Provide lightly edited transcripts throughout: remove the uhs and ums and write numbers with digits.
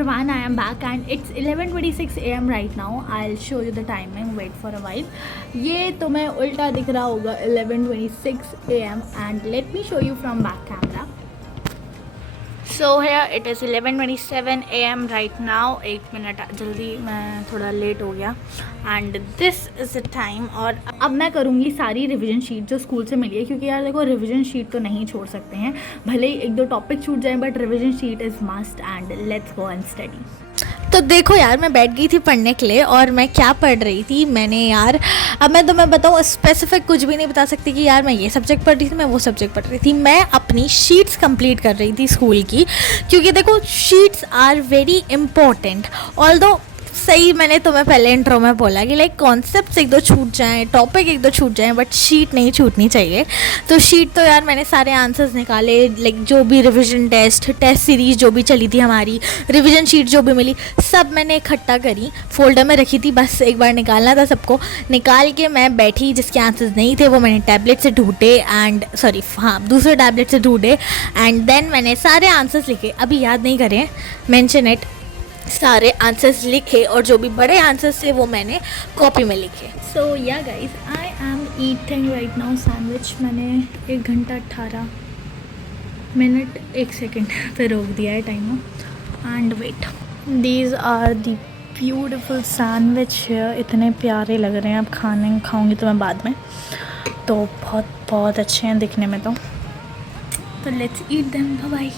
everyone, I am back and it's 11:26 a.m. right now. I'll show you the timing. Wait for a while. ये तुम्हें उल्टा दिख रहा होगा 11:26 a.m. and let me show you from back camera. So here it is 11:27 a.m. right now. एक minute जल्दी, मैं थोड़ा लेट हो गया and this is the time. और अब मैं करूँगी सारी रिवीजन शीट जो स्कूल से मिली है, क्योंकि यार देखो रिवीजन शीट तो नहीं छोड़ सकते हैं, भले ही एक दो टॉपिक छूट जाए but revision sheet is must and let's go and study. तो देखो यार, मैं बैठ गई थी पढ़ने के लिए और मैं क्या पढ़ रही थी मैंने यार, अब मैं तुम्हें बताऊँ स्पेसिफिक कुछ भी नहीं बता सकती कि यार मैं ये सब्जेक्ट पढ़ रही थी, मैं वो सब्जेक्ट पढ़ रही थी. मैं अपनी शीट्स कंप्लीट कर रही थी स्कूल की, क्योंकि देखो sheets are very important. Although सही मैंने तुम्हें पहले इंट्रो में बोला कि लाइक कॉन्सेप्ट्स एक दो छूट जाएं, टॉपिक एक दो छूट जाएं, बट शीट नहीं छूटनी चाहिए. तो शीट तो यार मैंने सारे आंसर्स निकाले, लाइक जो भी रिवीजन टेस्ट सीरीज़ जो भी चली थी हमारी, रिवीजन शीट जो भी मिली सब मैंने इकट्ठा करी, फोल्डर में रखी थी, बस एक बार निकालना था सबको. निकाल के मैं बैठी, जिसके आंसर्स नहीं थे वो मैंने टैबलेट से ढूंढे एंड दूसरे टैबलेट से ढूंढे एंड देन मैंने सारे आंसर्स लिखे. अभी याद नहीं करें, मेंशन इट, सारे आंसर्स लिखे और जो भी बड़े आंसर्स थे वो मैंने कॉपी में लिखे. सो yeah guys, I am eating right now sandwich. मैंने 1 घंटा 18 मिनट 1 सेकेंड पे रोक दिया है timer. And wait, these are the beautiful sandwich. इतने प्यारे लग रहे हैं. अब खाऊंगी तो मैं बाद में, तो बहुत बहुत अच्छे हैं दिखने में. तो लेट्स ईट देम. बाय.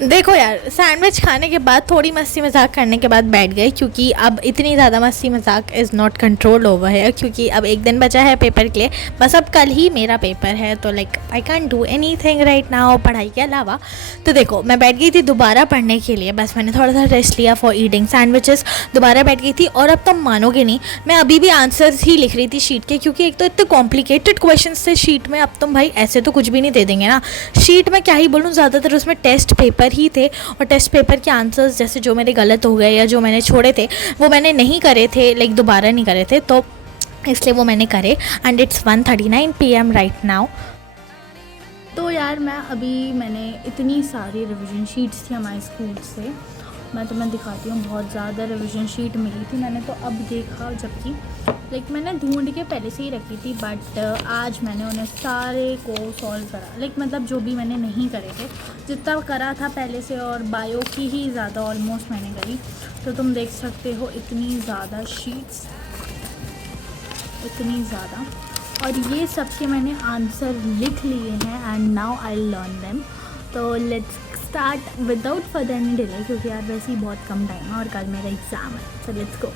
देखो यार, सैंडविच खाने के बाद थोड़ी मस्ती मजाक करने के बाद बैठ गए, क्योंकि अब इतनी ज़्यादा मस्ती मजाक इज़ नॉट कंट्रोल ओवर है, क्योंकि अब एक दिन बचा है पेपर के लिए. बस अब कल ही मेरा पेपर है, तो like I can't do anything right now पढ़ाई के अलावा. तो देखो मैं बैठ गई थी दोबारा पढ़ने के लिए. बस मैंने थोड़ा सा रेस्ट लिया फॉर ईटिंग सैंडविचेस, दोबारा बैठ गई थी. और अब तुम मानोगे नहीं, मैं अभी भी आंसर्स ही लिख रही थी शीट के, क्योंकि एक तो इतने कॉम्प्लिकेटेड क्वेश्चन थे शीट में. अब तुम भाई ऐसे तो कुछ भी नहीं दे देंगे ना. शीट में क्या ही बोलूँ, ज़्यादातर उसमें टेस्ट पेपर ही थे, और टेस्ट पेपर के आंसर्स जैसे जो मेरे गलत हो गए या जो मैंने छोड़े थे वो मैंने नहीं करे थे, लाइक दोबारा नहीं करे थे, तो इसलिए वो मैंने करे. And it's 1:39 PM right now. तो यार मैंने इतनी सारी रिवीजन शीट्स थी हमारे स्कूल से, मैं तुम्हें दिखाती हूँ. बहुत ज़्यादा रिवीजन शीट मिली थी मैंने, तो अब देखा, जबकि लाइक मैंने ढूंढ के पहले से ही रखी थी, बट आज मैंने उन्हें सारे को सॉल्व करा. लाइक मतलब जो भी मैंने नहीं करे थे, जितना करा था पहले से, और बायो की ही ज़्यादा ऑलमोस्ट मैंने करी. तो तुम देख सकते हो इतनी ज़्यादा शीट्स, इतनी ज़्यादा, और ये सबके मैंने आंसर लिख लिए हैं and now I learn them. तो let's start without further any delay, क्योंकि यार वैसे ही बहुत कम टाइम है और कल मेरा एग्ज़ाम है. So let's go.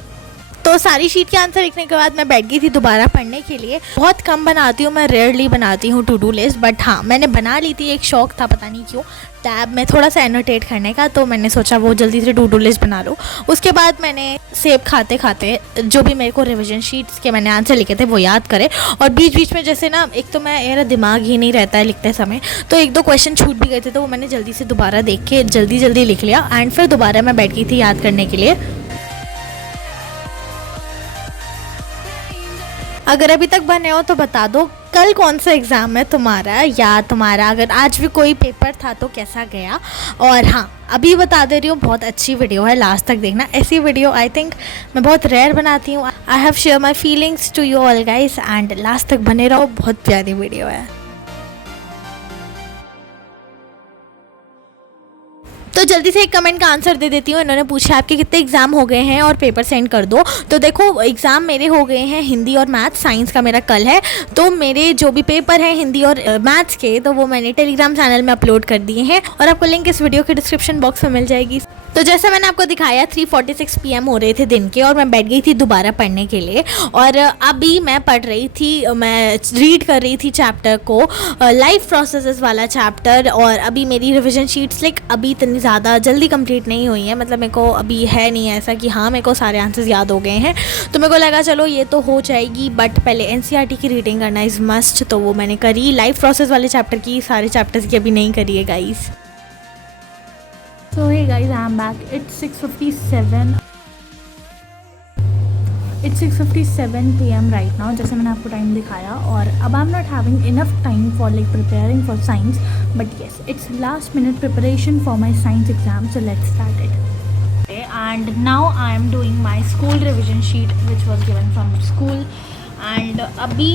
तो सारी शीट के आंसर लिखने के बाद मैं बैठ गई थी दोबारा पढ़ने के लिए. बहुत कम बनाती हूँ मैं, रेयरली बनाती हूँ टू डू लिस्ट, बट हाँ मैंने बना ली थी. एक शौक था पता नहीं क्यों टैब में थोड़ा सा एनोटेट करने का, तो मैंने सोचा वो जल्दी से टू डू लिस्ट बना लूँ. उसके बाद मैंने सेब खाते खाते जो भी मेरे को रिवीजन शीट्स के मैंने आंसर लिखे थे वो याद करे. और बीच बीच में जैसे ना, एक तो मेरा दिमाग ही नहीं रहता है लिखते समय, तो 1-2 क्वेश्चन छूट भी गए थे, तो वो मैंने जल्दी से दोबारा देख के जल्दी लिख लिया. एंड फिर दोबारा मैं बैठ गई थी याद करने के लिए. अगर अभी तक बने हो तो बता दो कल कौन सा एग्ज़ाम है तुम्हारा, या तुम्हारा अगर आज भी कोई पेपर था तो कैसा गया. और हाँ, अभी बता दे रही हूँ, बहुत अच्छी वीडियो है, लास्ट तक देखना. ऐसी वीडियो आई थिंक मैं बहुत रेयर बनाती हूँ. I have share my feelings to you all guys and last तक बने रहो, बहुत प्यारी वीडियो है. तो जल्दी से एक कमेंट का आंसर दे देती हूँ. इन्होंने पूछा आपके कितने एग्ज़ाम हो गए हैं और पेपर सेंड कर दो. तो देखो एग्ज़ाम मेरे हो गए हैं हिंदी और मैथ्स. साइंस का मेरा कल है, तो मेरे जो भी पेपर हैं हिंदी और मैथ्स के, तो वो मैंने टेलीग्राम चैनल में अपलोड कर दिए हैं, और आपको लिंक इस वीडियो के डिस्क्रिप्शन बॉक्स में मिल जाएगी. तो जैसे मैंने आपको दिखाया 3:46 PM हो रहे थे दिन के, और मैं बैठ गई थी दोबारा पढ़ने के लिए. और अभी मैं पढ़ रही थी, मैं रीड कर रही थी चैप्टर को, लाइफ प्रोसेसेस वाला चैप्टर. और अभी मेरी रिवीजन शीट्स लाइक अभी इतनी ज़्यादा जल्दी कंप्लीट नहीं हुई है, मतलब मेरे को अभी है नहीं ऐसा कि हाँ मेरे को सारे आंसर्स याद हो गए हैं. तो मेरे को लगा चलो ये तो हो जाएगी, बट पहले NCERT की रीडिंग करना इज़ मस्ट, तो वो मैंने करी. लाइफ प्रोसेस वाले चैप्टर की, सारे चैप्टर्स की अभी नहीं करी है guys. So hey guys, I am back. It's 6:57. It's 6:57 PM right now, जैसे मैंने आपको टाइम दिखाया. और अब I am not having enough time for like preparing for science, but yes it's last minute preparation for my science exam. So let's start it. and now I am doing my school revision sheet which was given from school. And abhi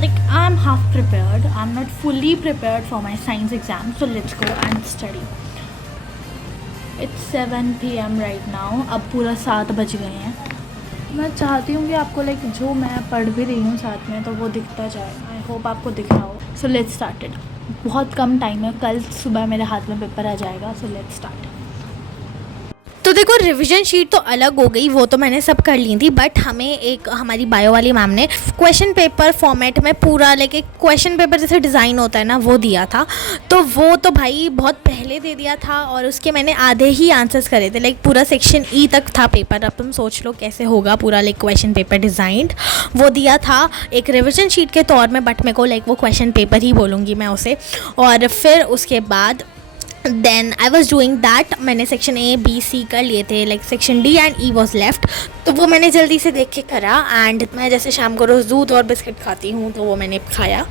like I am half prepared, I am not fully prepared for my science exam, so let's go and study. It's 7 PM right now. अब पूरा 7 बज गए हैं. मैं चाहती हूँ कि आपको लाइक जो मैं पढ़ भी रही हूँ साथ में तो वो दिखता जाए. आई होप आपको दिख रहा हो. So let's start it. बहुत कम टाइम है, कल सुबह मेरे हाथ में पेपर आ जाएगा. So let's start. तो देखो रिवीजन शीट तो अलग हो गई, वो तो मैंने सब कर ली थी, बट हमें एक हमारी बायो वाली मैम ने क्वेश्चन पेपर फॉर्मेट में पूरा लाइक एक क्वेश्चन पेपर जैसे डिज़ाइन होता है ना वो दिया था. तो वो तो भाई बहुत पहले दे दिया था और उसके मैंने आधे ही आंसर्स करे थे. लाइक पूरा सेक्शन ई तक था पेपर. अब तुम सोच लो कैसे होगा पूरा लाइक क्वेश्चन पेपर डिज़ाइंड. वो दिया था एक रिविजन शीट के तौर में, बट मेरे को लाइक वो क्वेश्चन पेपर ही बोलूँगी मैं उसे. और फिर उसके बाद then I was doing that. मैंने सेक्शन ए बी सी कर लिए थे, like section D and E was left. तो वो मैंने जल्दी से देख के करा. एंड मैं जैसे शाम को रोज़ दूध और बिस्किट खाती हूँ तो वो मैंने खाया.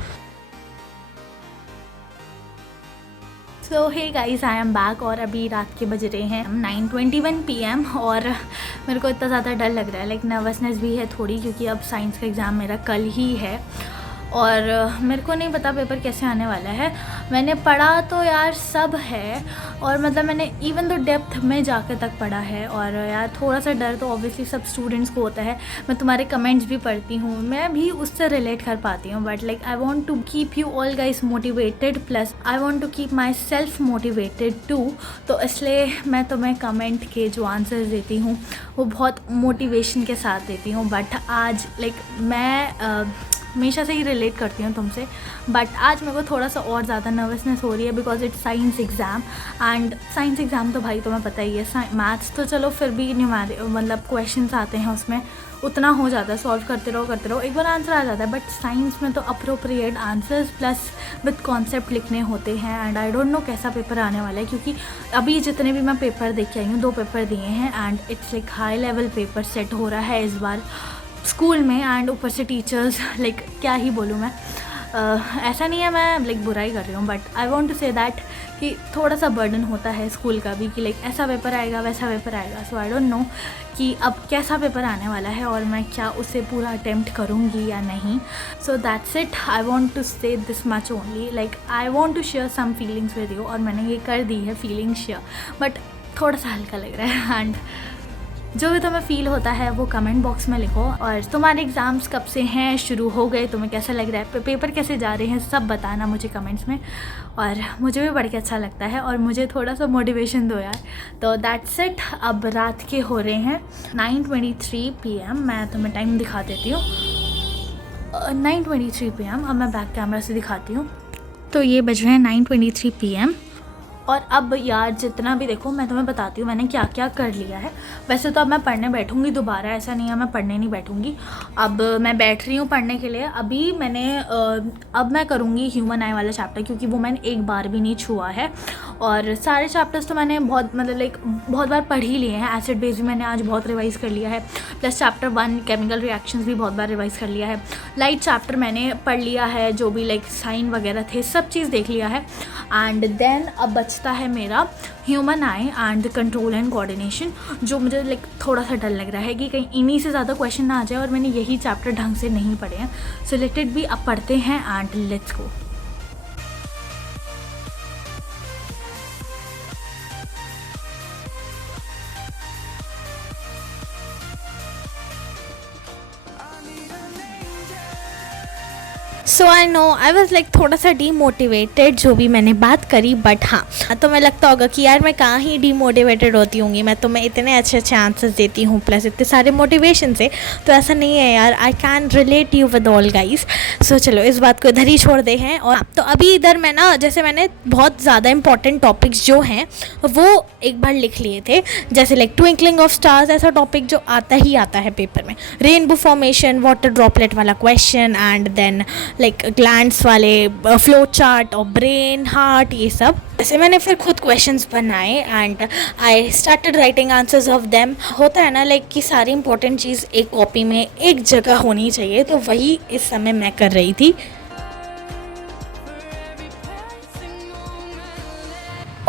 So hey guys, I am back और अभी रात के बज रहे हैं 9:21 PM और मेरे को इतना ज़्यादा डर लग रहा है. लाइक नर्वसनेस भी है थोड़ी, क्योंकि अब साइंस का एग्ज़ाम मेरा कल ही है और मेरे को नहीं पता पेपर कैसे आने वाला है. मैंने पढ़ा तो यार सब है, और मतलब मैंने इवन तो डेप्थ में जाकर तक पढ़ा है. और यार थोड़ा सा डर तो ऑब्वियसली सब स्टूडेंट्स को होता है. मैं तुम्हारे कमेंट्स भी पढ़ती हूँ, मैं भी उससे रिलेट कर पाती हूँ. But like I want to keep you all guys motivated, plus I want to keep myself motivated too. तो इसलिए मैं तुम्हें कमेंट के जो आंसर्स देती हूँ वो बहुत मोटिवेशन के साथ देती हूँ. बट आज लाइक मैं हमेशा से ही रिलेट करती हूँ तुमसे, बट आज मेरे को थोड़ा सा और ज़्यादा नर्वसनेस हो रही है because it's science exam. And science exam तो भाई तुम्हें पता ही है, मैथ्स तो चलो फिर भी मतलब क्वेश्चंस आते हैं उसमें उतना हो जाता है, सॉल्व करते रहो एक बार आंसर आ जाता है. बट साइंस में तो appropriate answers plus with concept लिखने होते हैं. एंड आई डोंट नो कैसा पेपर आने वाला है, क्योंकि अभी जितने भी मैं पेपर देख के आई हूँ 2 पेपर दिए हैं and it's like high level paper set हो रहा है इस बार स्कूल में. एंड ऊपर से टीचर्स लाइक क्या ही बोलूँ मैं, ऐसा नहीं है मैं लाइक बुराई कर रही हूँ, but I want to say that कि थोड़ा सा बर्डन होता है स्कूल का भी कि लाइक ऐसा पेपर आएगा वैसा पेपर आएगा. सो आई डोंट नो कि अब कैसा पेपर आने वाला है और मैं क्या उसे पूरा अटेम्प्ट करूँगी या नहीं. So that's it. I want to say this much only. Like I want to share some feelings with you, और मैंने ये कर दी है फीलिंग शेयर, बट थोड़ा सा हल्का लग रहा है. एंड जो भी तुम्हें फ़ील होता है वो कमेंट बॉक्स में लिखो. और तुम्हारे एग्ज़ाम्स कब से हैं, शुरू हो गए, तुम्हें कैसा लग रहा है, पेपर कैसे जा रहे हैं, सब बताना मुझे कमेंट्स में. और मुझे भी बढ़ के अच्छा लगता है और मुझे थोड़ा सा मोटिवेशन दो यार. तो दैट्स इट. अब रात के हो रहे हैं 9:23 PM. मैं तुम्हें टाइम दिखा देती हूँ. 9:23 PM. अब मैं बैक कैमरा से दिखाती हूँ. तो ये बज रहे हैं 9:23 PM. और अब यार जितना भी देखो मैं तुम्हें बताती हूँ मैंने क्या क्या कर लिया है. वैसे तो अब मैं पढ़ने बैठूँगी दोबारा, ऐसा नहीं है मैं पढ़ने नहीं बैठूँगी. अब मैं बैठ रही हूँ पढ़ने के लिए. अभी मैंने अब मैं करूँगी ह्यूमन आई वाला चैप्टर, क्योंकि वो मैंने एक बार भी नहीं छुआ है. और सारे चैप्टर्स तो मैंने बहुत मतलब लाइक बहुत बार पढ़ ही लिए हैं. एसिड बेस भी मैंने आज बहुत रिवाइज़ कर लिया है, प्लस चैप्टर 1 केमिकल रिएक्शंस भी बहुत बार रिवाइज़ कर लिया है. लाइट चैप्टर मैंने पढ़ लिया है, जो भी लाइक साइन वगैरह थे सब चीज़ देख लिया है. एंड देन अब बचता है मेरा human I and control and coordination, जो मुझे लाइक थोड़ा सा डर लग रहा है कि कहीं इन्हीं से ज़्यादा क्वेश्चन ना आ जाए, और मैंने यही चैप्टर ढंग से नहीं पढ़े हैं. So let it be. अब पढ़ते हैं and let's go. So I know I was like थोड़ा सा डीमोटिवेटेड जो भी मैंने बात करी. बट हाँ तो मैं लगता होगा कि यार मैं कहाँ ही डीमोटिवेटेड होती होंगी, मैं तुम्हें इतने अच्छे अच्छे आंसर्स देती हूँ प्लस इतने सारे मोटिवेशन से. तो ऐसा नहीं है यार, I can relate you with all guys. So चलो इस बात को इधर ही छोड़ दे हैं. और तो अभी इधर मैं ना जैसे मैंने बहुत ज़्यादा इंपॉर्टेंट टॉपिक्स जो हैं वो एक बार लिख लिए थे, जैसे लाइक ट्विंकलिंग ऑफ स्टार्स ऐसा टॉपिक जो आता ही आता है पेपर में, रेनबो फॉर्मेशन, वाटर ड्रॉपलेट वाला question, and then like glands वाले फ्लो चार्ट और ब्रेन हार्ट, ये सब ऐसे मैंने फिर खुद क्वेश्चंस बनाए and I started writing answers of them. होता है ना लाइक कि सारी इंपॉर्टेंट चीज़ एक कॉपी में एक जगह होनी चाहिए, तो वही इस समय मैं कर रही थी.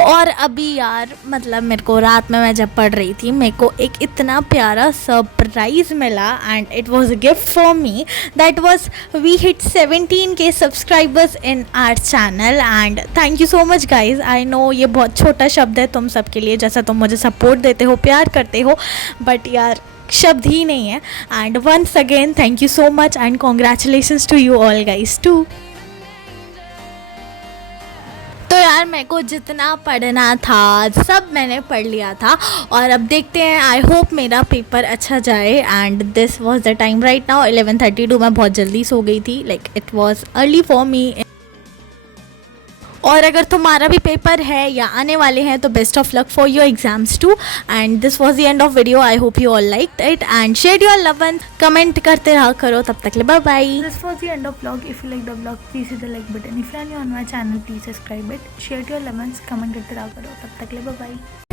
और अभी यार मतलब मेरे को रात में मैं जब पढ़ रही थी मेरे को एक इतना प्यारा सरप्राइज़ मिला and it was a gift for me that was we hit 17K subscribers in our channel and thank you so much guys. I know ये बहुत छोटा शब्द है तुम सबके लिए, जैसा तुम मुझे सपोर्ट देते हो, प्यार करते हो, बट यार शब्द ही नहीं है। And once again thank you so much and congratulations to you all guys too. तो यार मेरे को जितना पढ़ना था सब मैंने पढ़ लिया था और अब देखते हैं, आई होप मेरा पेपर अच्छा जाए। And this was the time right now 11:32। मैं बहुत जल्दी सो गई थी, like it was early for me. और अगर तुम्हारा भी पेपर है या आने वाले हैं तो best of luck for your exams too. And this was the end of video. I hope you all liked it and share your love one, comment करते रहा करो। तब तक ले bye bye. This was the end of vlog. If you like the vlog, please hit the like button. If you are new on my channel, please subscribe it. Share to your loved ones, comment करते रहा करो। तब तक ले bye bye.